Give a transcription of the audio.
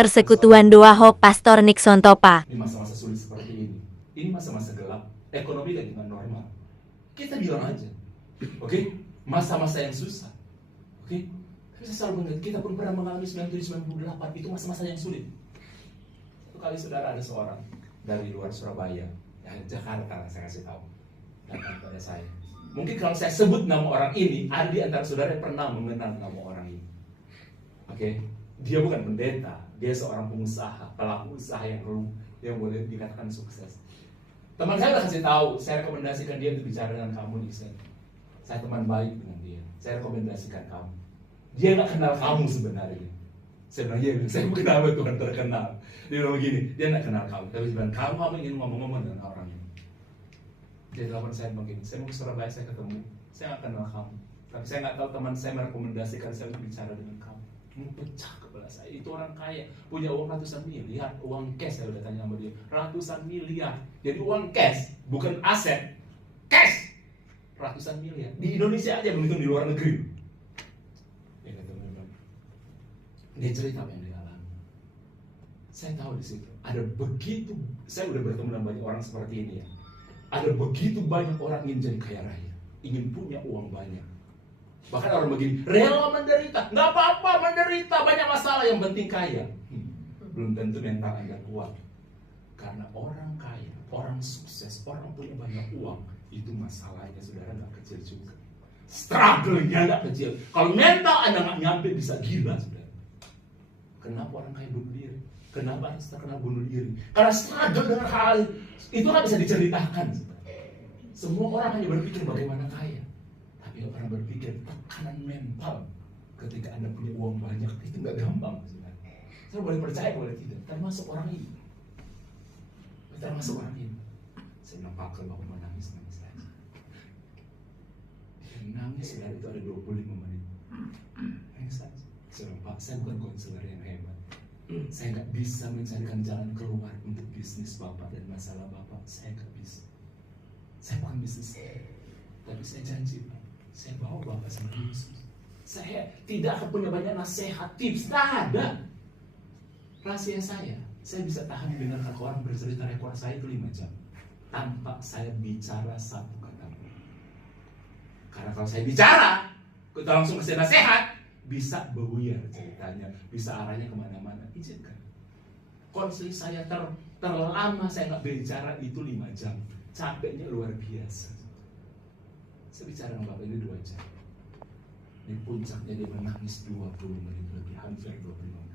Persekutuan Doa Hope Pastor Nixon Topa. Di masa-masa sulit seperti ini masa-masa gelap, ekonomi lagi nggak normal. Kita bilang aja, oke? Masa-masa yang susah, oke? Tapi saya selalu mengingat, kita pun pernah mengalami 97-98, itu masa-masa yang sulit. Satu kali saudara ada seorang dari luar Surabaya, ya Jakarta, saya kasih tahu, datang pada saya. Mungkin kalau saya sebut nama orang ini, ada di antara saudara yang pernah mengenal nama orang ini. Oke? Dia bukan pendeta, dia seorang pengusaha, pelaku usaha yang boleh dikatakan sukses. Teman saya udah kasih tahu, saya rekomendasikan dia untuk bicara dengan kamu di sini. Saya teman baik dengan dia, saya rekomendasikan kamu. Dia nggak kenal kamu sebenarnya. Saya bilang, iya, saya bukan nama Tuhan terkenal. Dia bilang begini, dia nggak kenal kamu, tapi dia bilang, kamu ingin ngomong-ngomong dengan orang ini. Dia telepon saya begini, saya mau ke Surabaya, saya ketemu, saya nggak kenal kamu, tapi saya nggak tahu teman saya merekomendasikan saya untuk bicara dengan kamu. Pecah kepala saya, itu orang kaya, punya uang ratusan miliar, uang cash. Saya udah tanya sama dia, ratusan miliar. Jadi uang cash, bukan aset, cash, ratusan miliar. Di Indonesia aja, begitu di luar negeri. Ya, teman-teman, dia cerita apa yang dia alami. Saya tahu di situ ada begitu, saya udah bertemu dengan banyak orang seperti ini ya. Ada begitu banyak orang ingin jadi kaya raya, ingin punya uang banyak. Bahkan orang begini, rela menderita, nggak apa-apa menderita, banyak masalah, yang penting kaya. Belum tentu mental Anda kuat. Karena orang kaya, orang sukses, orang punya banyak uang, itu masalahnya saudara nggak kecil juga. Struggle-nya nggak kecil. Kalau mental Anda nggak nyampe, bisa gila saudara. Kenapa orang kaya bunuh diri? Kenapa harus terkenal bunuh diri? Karena struggle dengan hal itu nggak bisa diceritakan saudara. Semua orang hanya berpikir bagaimana kaya. Tapi orang berpikir tekanan mental ketika Anda punya uang banyak itu nggak gampang. Saya boleh percaya boleh tidak, termasuk orang ini. Termasuk orang ini. Saya bilang, Pak, kalau mau nangis aja. Dia nangis ya, itu ada 25 menit. Nangis aja. Saya bilang, Pak, saya bukan konselor yang hebat. Saya nggak bisa mencarikan jalan keluar untuk bisnis Bapak dan masalah Bapak. Saya nggak bisa. Saya bukan bisnis, tapi saya janji, Pak, saya bawa Bapak sama Yesus. Saya tidak akan punya banyak nasihat, tips, tak ada. Rahasia saya bisa tahan mendengarkan orang bercerita rekor saya itu 5 jam tanpa saya bicara satu kata pun. Karena kalau saya bicara, kita langsung kasih nasihat, bisa buyar ceritanya, bisa arahnya kemana-mana. Izinkan. Konseling saya terlama saya nggak bicara itu 5 jam, capeknya luar biasa. Saya bicara dengan Bapak ini 2 jam. Di puncaknya dia menangis 20 menit lebih, hampir 25 menit.